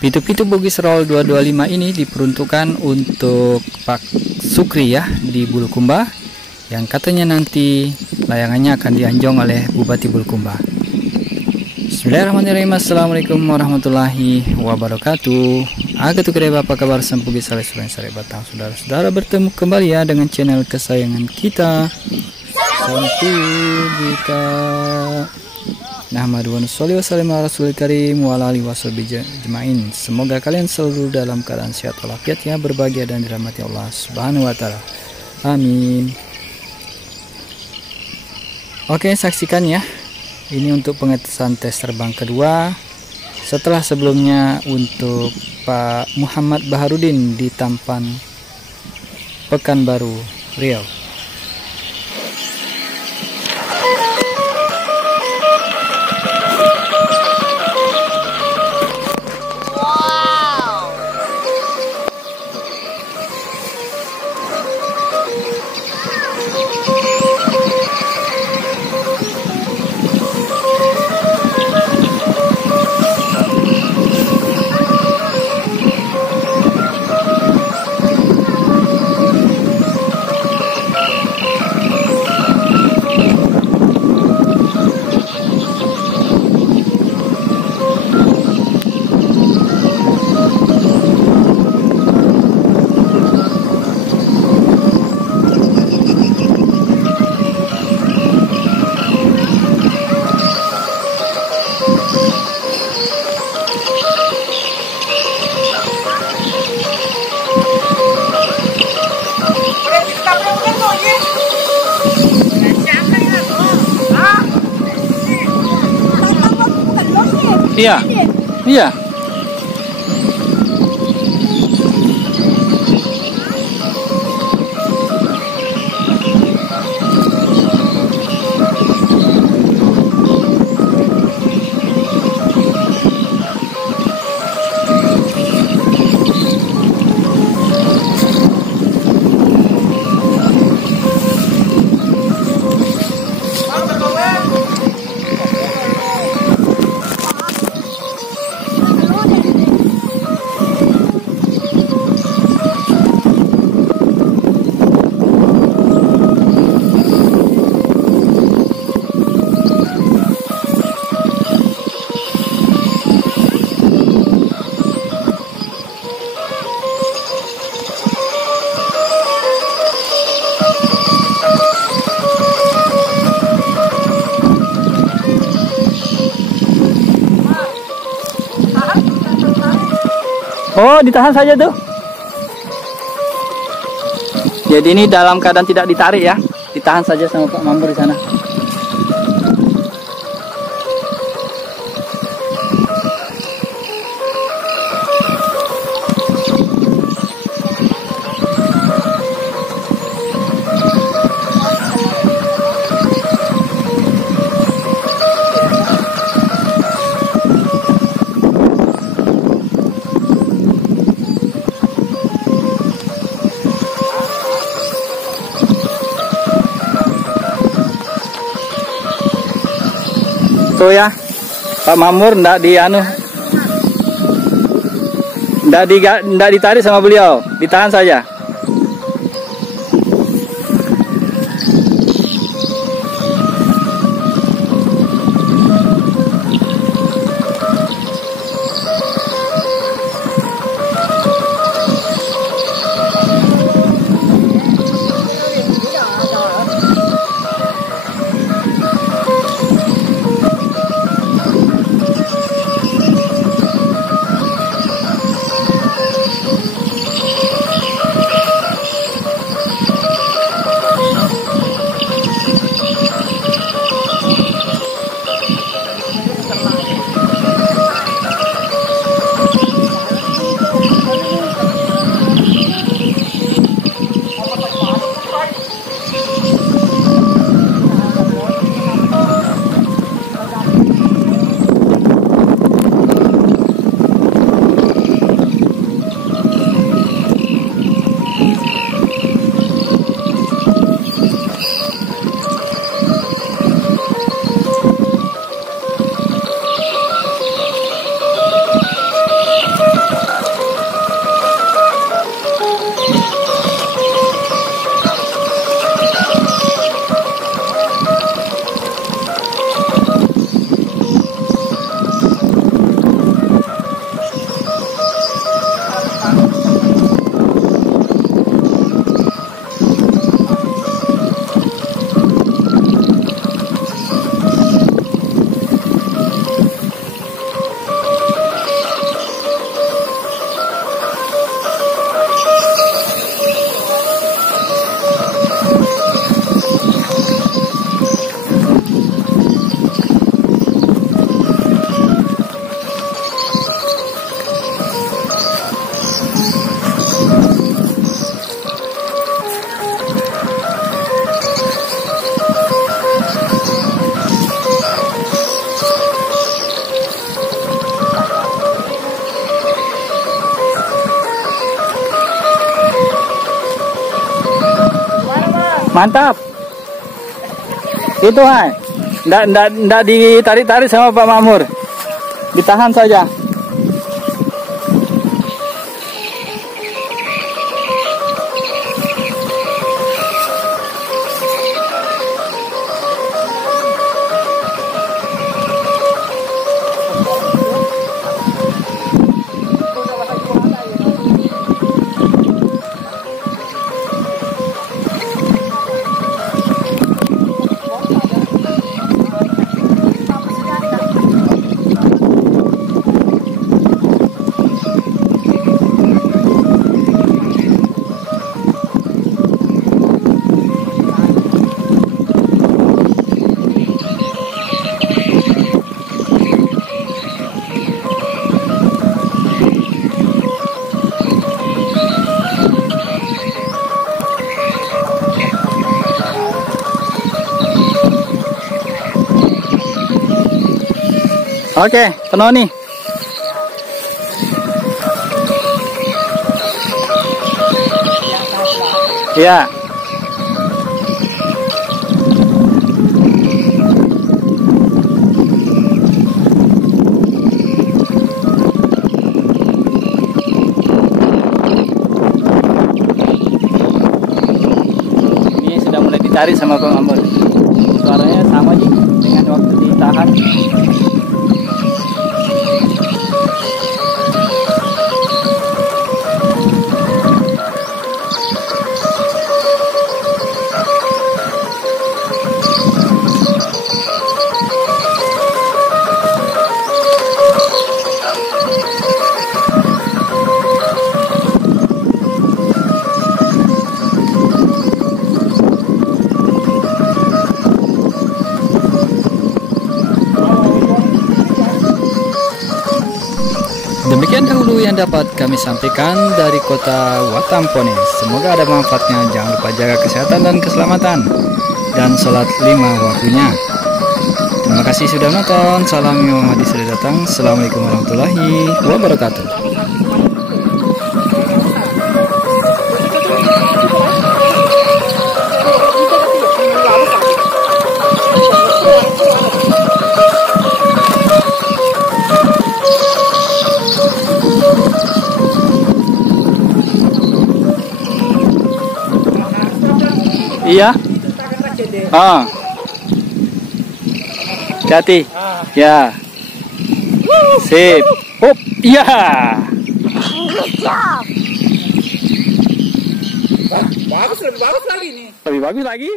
Pitu-pitu Bugis Roll 225 ini diperuntukkan untuk Pak Sukri ya di Bulukumba, yang katanya nanti layangannya akan dianjong oleh Bupati Bulukumba. Bismillahirrahmanirrahim. Assalamualaikum warahmatullahi wabarakatuh. Apa kabar Sempugi Saleh Sare Batang. Saudara-saudara, bertemu kembali ya dengan channel kesayangan kita, Sempugita. Nahmadu wa nusolli wa sallim ala rasulil karim wa ala alihi washabihi ajmain. Semoga kalian selalu dalam keadaan sehat walafiat ya, berbahagia dan dirahmati Allah Subhanahu wa taala. Amin. Oke, saksikan ya. Ini untuk pengetesan tes terbang kedua setelah sebelumnya untuk Pak Muhammad Baharudin di Tampan Pekanbaru, Riau. Iya, iya. Oh, ditahan saja tuh. Jadi ini dalam keadaan tidak ditarik ya. Ditahan saja sama Pak Mambur di sana. Tuh ya, Pak Mamur ndak ditarik sama beliau, ditahan saja. Mantap. Itu hai. Nggak ditarik-tarik sama Pak Makmur. Ditahan saja. Oke, penuh nih. Ya. Ini sudah mulai ditarik sama Bang Ambon. Suaranya sama sih dengan waktu ditahan. Demikian dahulu yang dapat kami sampaikan dari kota Watampone. Semoga ada manfaatnya. Jangan lupa jaga kesehatan dan keselamatan, dan sholat 5 waktunya. Terima kasih sudah nonton. Salam Imam Mahdi sudah datang. Assalamualaikum warahmatullahi wabarakatuh. Iya. Ah. Hati. Ya. Sip. Hop. Iya. Bagus, lebih bagus kali ini. Lebih bagus lagi.